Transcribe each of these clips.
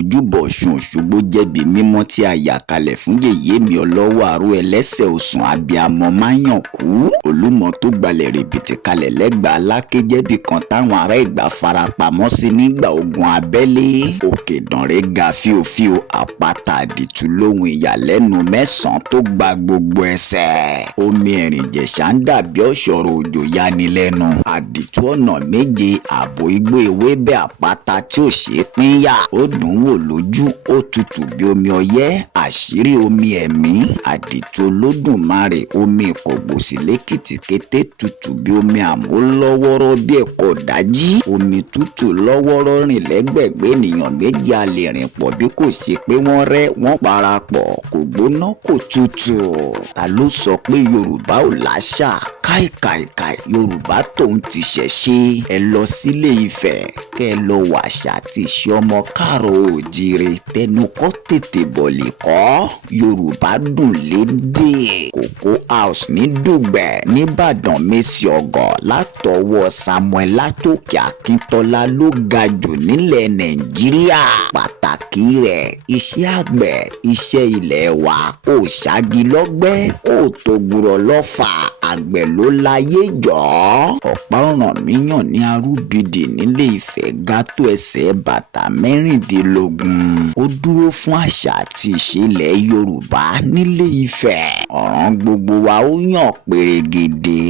ojúbọ Ọ̀ṣun Òṣogbo jẹ́bi mímọ́ tí a yà kalẹ̀ fún yèyé mi ọlọ́wọ́ aró ẹlẹ́sẹ̀ òsùn abiyamọ máyànkú. Olúmọ tó gbalẹ̀ rèbìtì kalẹ̀ lẹ́gbàá Aláké jẹ́bi kan táwọn ará Ẹ̀gbá farapamọ́ sí nígbà ogun abẹ́lé. Òkè Ìdànrè ga fíofío, àpáta àdìtú lóhun ìyàlẹ́nu mẹ́sàn-án tó gba gbogbo ẹsẹ̀. Omi ẹ̀rìn Ìjẹ̀ṣà ń dàbí ọ̀ṣọ̀rọ̀ òjò yanilẹ́nu. Àdìtú ọ̀nà méje, ààbò igbó ewébẹ̀ àpáta tí ò ṣeé pínyà. Ó dùn wò lójú, ó tutù bí omi ọyẹ́, àṣírí omi ẹ̀mí. Àdìtú Olódùmarè, omi Ìkọgòsì lẹ́kìtì kété tutù bí omi àmúlọ́wọ́rọ́ bí ẹ̀kọ́ dájí. Omi tútù lọ́wọ́rọ́ rìn lẹ́gbẹ̀gbẹ́ ènìyàn méjì a lè rìn pọ̀ bí kò ṣe pé wọ́n rẹ́ wọ́n parapọ̀, kò gbóná kò tutù. Ta ló sọ pé Yorùbá ò láṣà? Káìkàìkàì, Yorùbá tòun ti ṣẹ̀ṣe. Ẹ lọ sílé Ifẹ̀ kẹ́ ẹ lọ wàṣà àti ìṣe ọmọ káàrọ̀ oòjíire. Tẹnu kọ́ tètè bọ̀lì kọ́. Yorùbá dùn lédè. Cocoa House ní Dùgbẹ̀ nìbàdàn Mèsì Ọ̀gọ̀ látọwọ́ Samuel Látòkè Akíntọ́lá ló ga jù nílẹ̀ Nàìjíríà. Pàtàkì rẹ̀ iṣẹ́ àgbẹ̀, iṣẹ́ ilẹ̀ wa. Ó ṣáàgì lọ́gbẹ́, ó tó gbúrọ̀ lọ́fà. Àgbẹ̀ ló láyé jọ̀ọ́. Ọ̀pá Ọ̀rànmíyàn ní Arúbìdì nílé Ifẹ̀ ga tó ẹsẹ̀ bàtà mẹ́rìndínlógún. Ó dúró fún àṣà àti ìṣẹ̀lẹ̀ Yorùbá nílé Ifẹ̀. Ọ̀ràn gbogbo wa ó yàn pèrègèdè.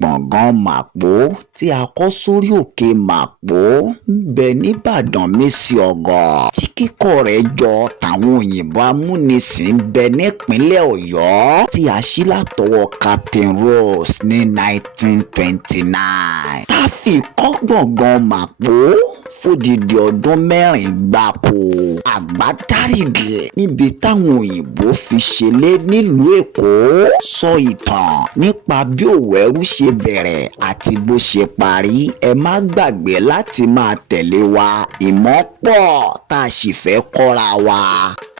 Gbọ̀ngàn Màpó tí a kọ́ sórí òkè Màpó ń bẹ nìbàdàn Mèsì Ọ̀gọ̀. Tí kíkọ́ rẹ̀ jọ tàwọn òyìnbó amúnisìn ń bẹ nípínlẹ̀ Ọ̀yọ́. Tí a ṣí látọwọ́ Captain Ross ní 1929. Tá a fi kọ́ gbọ̀ngàn Màpó fódìdí ọdún 4 gbáko. Àgbádárìgì níbi táwọn òyìnbó fi ṣẹlẹ̀ nílùú Èkó. Sọ ìtàn nípa bí òwò ẹrú ṣe bẹ̀rẹ̀ àti bó ṣe parí. Ẹ má gbàgbé láti máa tẹ̀lé wa. Ìmọ̀ pọ̀ tá a sì fẹ́ kọ́ra wa.